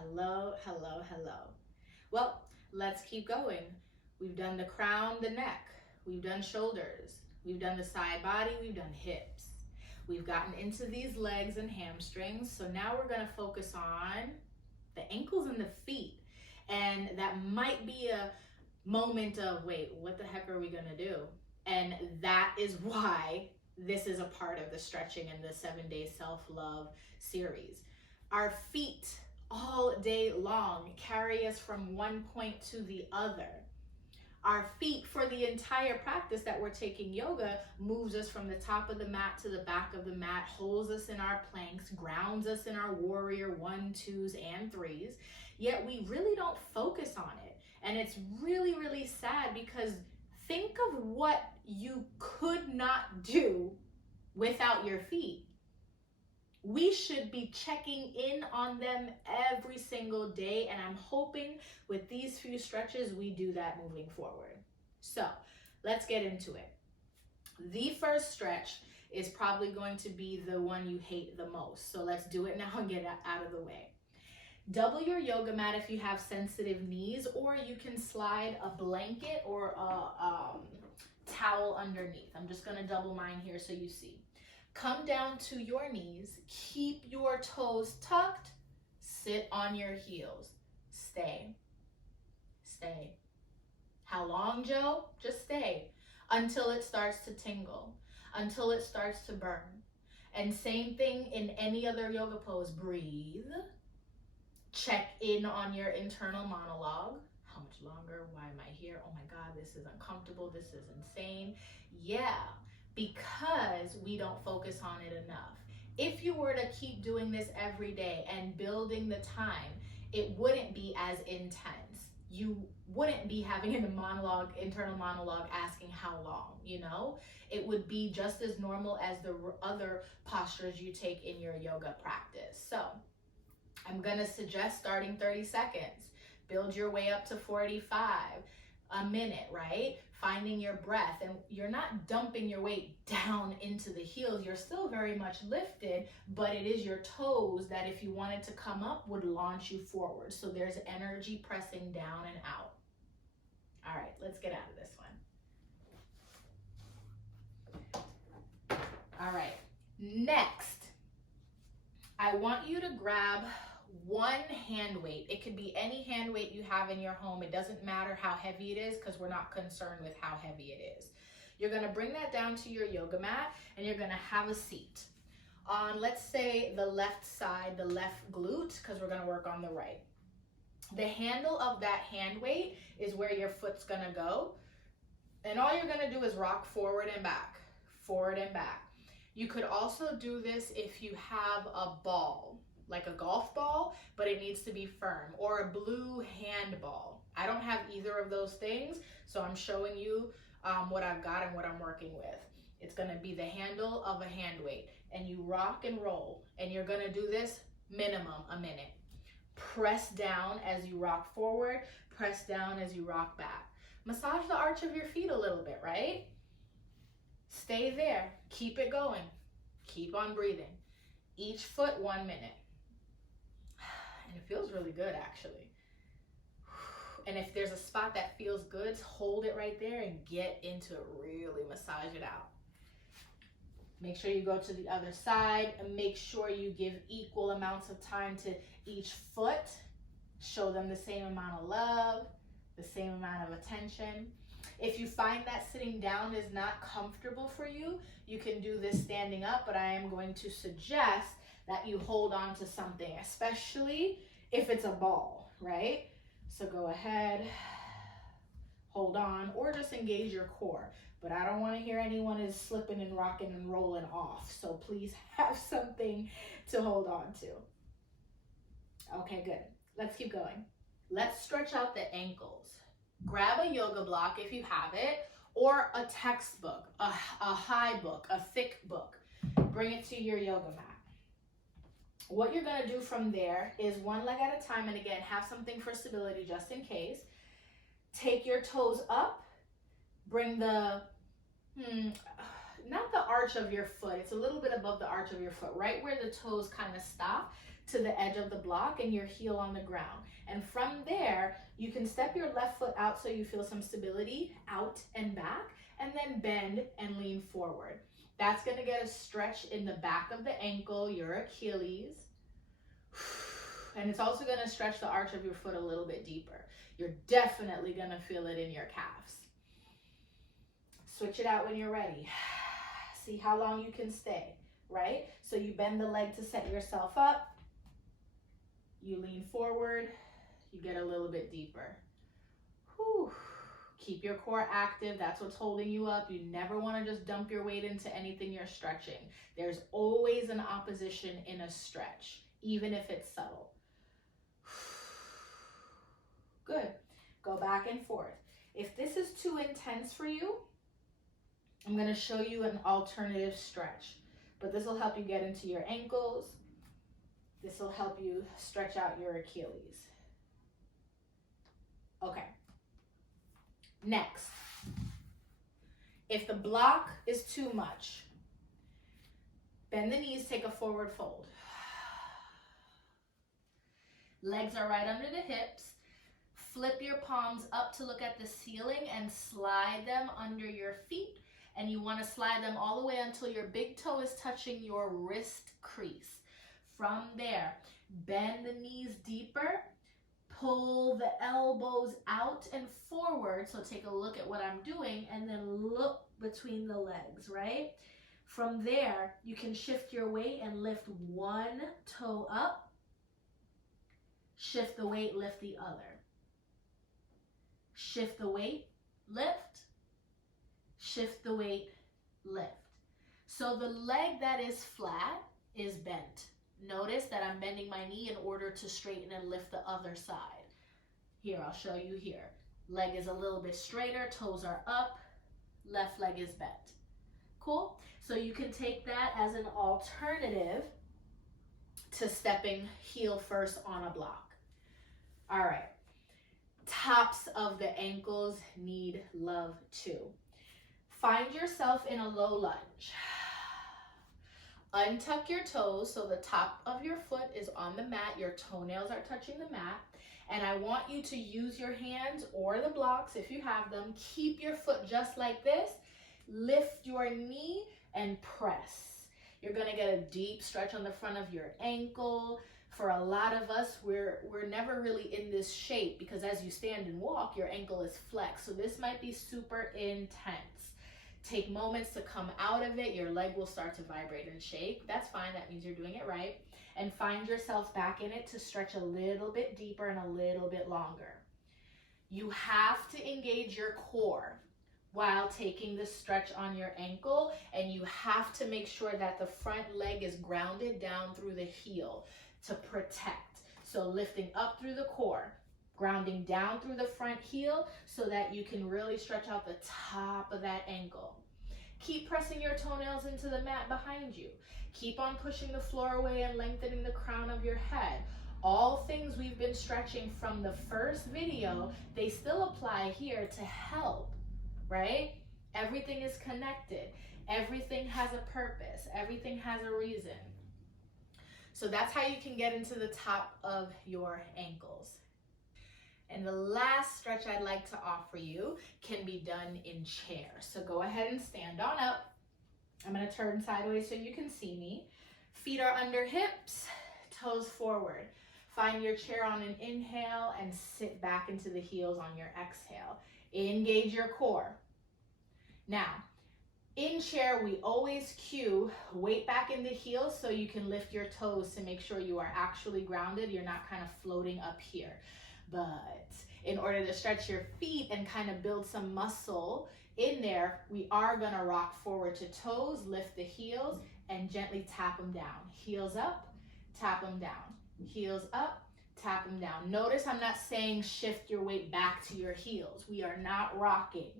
Hello, hello, hello. Well, let's keep going. We've done the crown, the neck. We've done shoulders. We've done the side body. We've done hips. We've gotten into these legs and hamstrings. So now we're going to focus on the ankles and the feet. And that might be a moment of, wait, what the heck are we going to do? And that is why this is a part of the stretching and the 7-day self-love series. Our feet all day long carry us from one point to the other. Our feet, for the entire practice that we're taking yoga, moves us from the top of the mat to the back of the mat, holds us in our planks, grounds us in our warrior 1, 2s, and 3s. Yet we really don't focus on it. And it's really, really sad, because think of what you could not do without your feet. We should be checking in on them every single day, and I'm hoping with these few stretches we do that moving forward. So let's get into it. The first stretch is probably going to be the one you hate the most. So let's do it now and get out of the way. Double your yoga mat if you have sensitive knees, or you can slide a blanket or a towel underneath. I'm just gonna double mine here so you see. Come down to your knees, keep your toes tucked, sit on your heels. Stay, stay. How long, Joe? Just stay until it starts to tingle, until it starts to burn. And same thing in any other yoga pose. Breathe. Check in on your internal monologue. How much longer? Why am I here? Oh my God, this is uncomfortable. This is insane. Yeah, because we don't focus on it enough. If you were to keep doing this every day and building the time, it wouldn't be as intense. You wouldn't be having a monologue, internal monologue asking how long, It would be just as normal as the other postures you take in your yoga practice. So I'm gonna suggest starting 30 seconds. Build your way up to 45, a minute, right? Finding your breath, and you're not dumping your weight down into the heels. You're still very much lifted, but it is your toes that, if you wanted to come up, would launch you forward. So there's energy pressing down and out. All right, let's get out of this one. All right, next, I want you to grab one hand weight. It could be any hand weight you have in your home. It doesn't matter how heavy it is, because we're not concerned with how heavy it is. You're going to bring that down to your yoga mat, and you're going to have a seat on, let's say, the left side, the left glute, because we're going to work on the right. The handle of that hand weight is where your foot's going to go, and all you're going to do is rock forward and back, forward and back. You could also do this if you have a ball, like a golf ball, but it needs to be firm, or a blue handball. I don't have either of those things, so I'm showing you what I've got and what I'm working with. It's gonna be the handle of a hand weight, and you rock and roll, and you're gonna do this minimum a minute. Press down as you rock forward, press down as you rock back. Massage the arch of your feet a little bit, right? Stay there, keep it going, keep on breathing. Each foot 1 minute. And it feels really good, actually. And if there's a spot that feels good, hold it right there and get into it. Really massage it out. Make sure you go to the other side, and make sure you give equal amounts of time to each foot. Show them the same amount of love, the same amount of attention. If you find that sitting down is not comfortable for you, you can do this standing up, but I am going to suggest that you hold on to something, especially if it's a ball, right? So go ahead, hold on, or just engage your core. But I don't want to hear anyone is slipping and rocking and rolling off. So please have something to hold on to. Okay, good. Let's keep going. Let's stretch out the ankles. Grab a yoga block if you have it, or a textbook, a high book, a thick book. Bring it to your yoga mat. What you're going to do from there is one leg at a time, and again, have something for stability just in case. Take your toes up, bring the, not the arch of your foot, it's a little bit above the arch of your foot, right where the toes kind of stop. to the edge of the block and your heel on the ground. And from there, you can step your left foot out so you feel some stability, out and back, and then bend and lean forward. That's gonna get a stretch in the back of the ankle, your Achilles. And it's also gonna stretch the arch of your foot a little bit deeper. You're definitely gonna feel it in your calves. Switch it out when you're ready. See how long you can stay, right? So you bend the leg to set yourself up. You lean forward, you get a little bit deeper. Whew. Keep your core active. That's what's holding you up. You never want to just dump your weight into anything you're stretching. There's always an opposition in a stretch, even if it's subtle. Good. Go back and forth. If this is too intense for you, I'm going to show you an alternative stretch, but this will help you get into your ankles. This will help you stretch out your Achilles. Okay. Next, if the block is too much, bend the knees, take a forward fold. Legs are right under the hips. Flip your palms up to look at the ceiling and slide them under your feet. And you want to slide them all the way until your big toe is touching your wrist crease. From there, bend the knees deeper. Pull the elbows out and forward. So take a look at what I'm doing and then look between the legs, right? From there, you can shift your weight and lift one toe up. Shift the weight, lift the other. Shift the weight, lift. Shift the weight, lift. So the leg that is flat is bent. Notice that I'm bending my knee in order to straighten and lift the other side. Here, I'll show you here. Leg is a little bit straighter, toes are up, left leg is bent. Cool? So you can take that as an alternative to stepping heel first on a block. All right. Tops of the ankles need love too. Find yourself in a low lunge. Untuck your toes so the top of your foot is on the mat, your toenails are touching the mat, and I want you to use your hands or the blocks if you have them. Keep your foot just like this. Lift your knee and press. You're gonna get a deep stretch on the front of your ankle. For a lot of us, we're never really in this shape because as you stand and walk, your ankle is flexed. So this might be super intense. Take moments to come out of it. Your leg will start to vibrate and shake. That's fine. That means you're doing it right. And find yourself back in it to stretch a little bit deeper and a little bit longer. You have to engage your core while taking the stretch on your ankle, and you have to make sure that the front leg is grounded down through the heel to protect. So lifting up through the core, grounding down through the front heel so that you can really stretch out the top of that ankle. Keep pressing your toenails into the mat behind you. Keep on pushing the floor away and lengthening the crown of your head. All things we've been stretching from the first video, they still apply here to help, right? Everything is connected. Everything has a purpose. Everything has a reason. So that's how you can get into the top of your ankles. And the last stretch I'd like to offer you can be done in chair. So go ahead and stand on up. I'm going to turn sideways so you can see me. Feet are under hips, toes forward. Find your chair on an inhale and sit back into the heels on your exhale. Engage your core. Now, in chair, we always cue weight back in the heels so you can lift your toes to make sure you are actually grounded. You're not kind of floating up here. But in order to stretch your feet and kind of build some muscle in there, we are going to rock forward to toes, lift the heels, and gently tap them down. Heels up, tap them down. Heels up, tap them down. Notice I'm not saying shift your weight back to your heels. We are not rocking,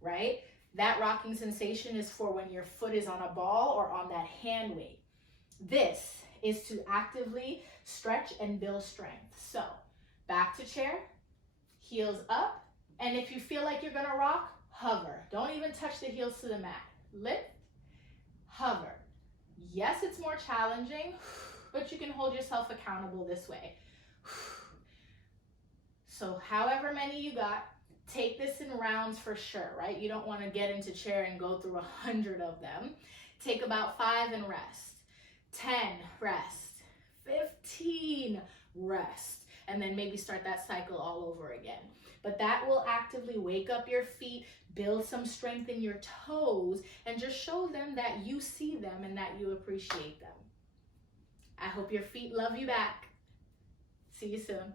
right? That rocking sensation is for when your foot is on a ball or on that hand weight. This is to actively stretch and build strength. So back to chair, heels up, and if you feel like you're gonna rock, hover. Don't even touch the heels to the mat. Lift, hover. Yes, it's more challenging, but but you can hold yourself accountable this way. So however many you got, take this in rounds for sure, right? You don't want to get into chair and go through 100 of them. Take about 5 and rest. 10, rest. 15, rest. And then maybe start that cycle all over again. But that will actively wake up your feet, build some strength in your toes, and just show them that you see them and that you appreciate them. I hope your feet love you back. See you soon.